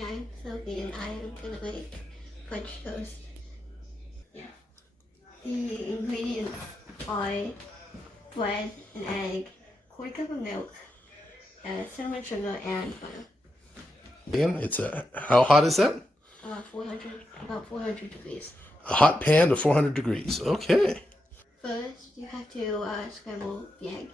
I'm Sophie and I am gonna make French toast. Yeah. The ingredients are bread, an egg, quarter cup of milk, cinnamon sugar, and butter. Again, how hot is that? About 400 degrees. A hot pan to 400 degrees. Okay. First, you have to scramble the egg.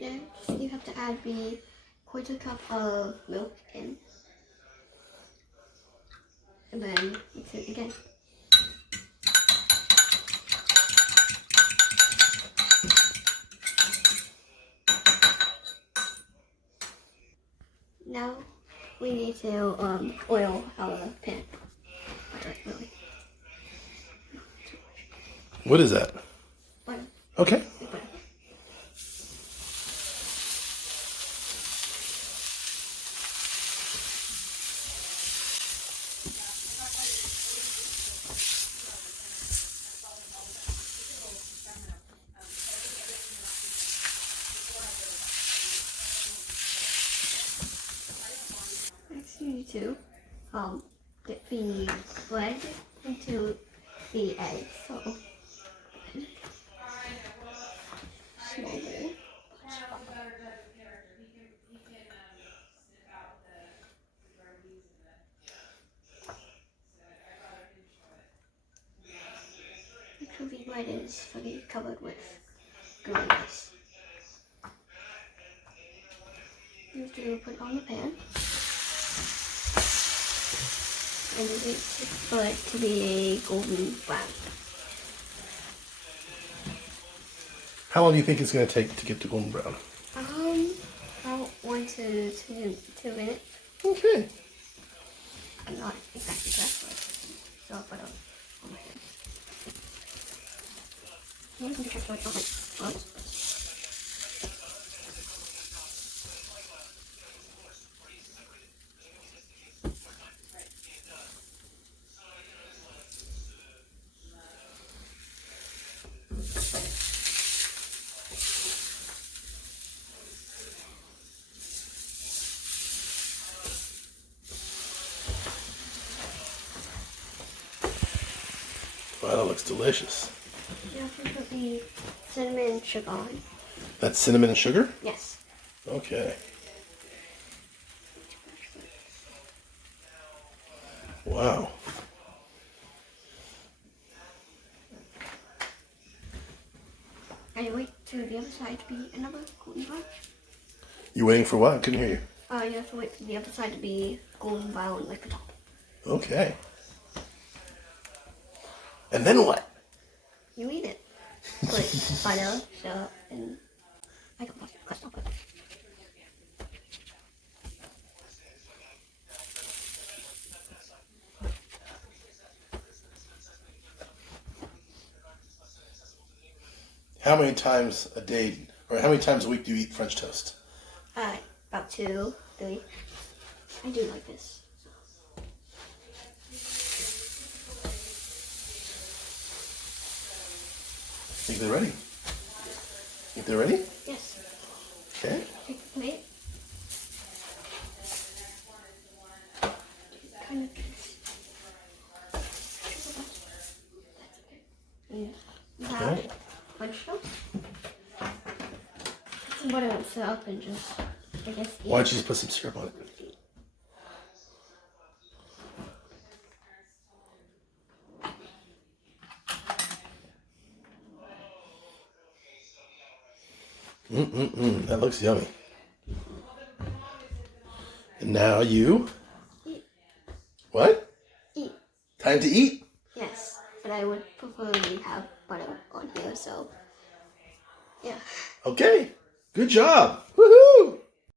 Next, you have to add the quarter cup of milk in. And then mix it again. Now we need to oil our pan. Really. What is that? Butter. Okay. Butter. Next, you need to dip the bread into the egg. So, small bowl. Make sure the bread is fully covered with grease. You have to put it on the pan. And wait for it to be a golden brown. How long do you think it's going to take to get to golden brown? About 1 to 2 minutes. Okay. I'm not exactly sure, so I'll put it on my hand. I'm going to try to put it on. Wow, that looks delicious. You have to put the cinnamon sugar on. That's cinnamon and sugar? Yes. Okay. Wow. And you wait to the other side to be another golden brown. You waiting for what? I couldn't hear you. You have to wait for the other side to be golden brown like the top. Okay. And then what? You eat it. Put butter, sugar, and I don't know, crust on it. How many times a day, or how many times a week do you eat French toast? About 2, 3. I do like this. Think they're ready? Think they're ready? Yes. Okay. Take the plate. Kind of and now, Okay. French toast. Put some butter and syrup and just, I guess, eat. Why don't you just put some syrup on it? That looks yummy. And now you... Eat. What? Eat. Time to eat? Yes, but I would preferably have butter on here, so yeah. Okay. Good job. Woohoo!